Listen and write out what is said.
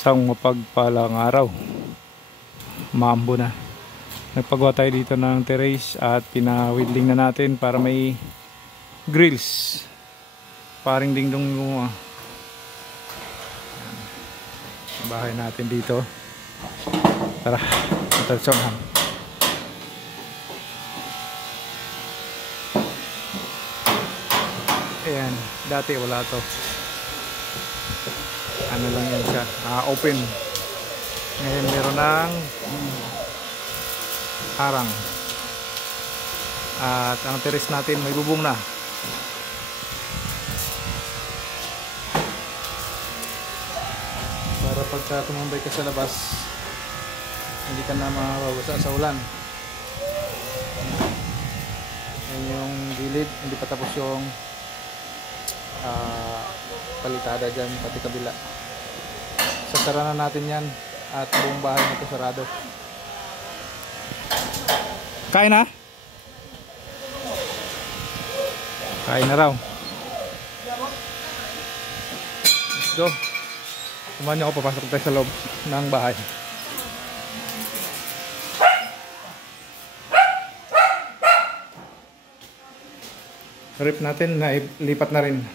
Isang mapagpalang araw. Maambo na. Nagpagawa tayo dito ng terrace at pinawilding na natin para may grills. Paring dingdong yung bahay natin dito. Tara, matalsonan. Ayan, dati wala to. Ano lang yan siya, open. Ngayon meron ng harang. At ang terrace natin may bubong na. Para pagka tumambay ka sa labas, hindi ka na mababasa sa ulan. Yan yung gilid, hindi pa tapos yung palitada dyan, pati kabila. Sasara na natin yan at buong bahay na ito sarado. Kain na? Kain na raw. Let's go. Kumahan niyo ako, papasok tayo sa loob ng bahay. Rip natin, lipat na rin.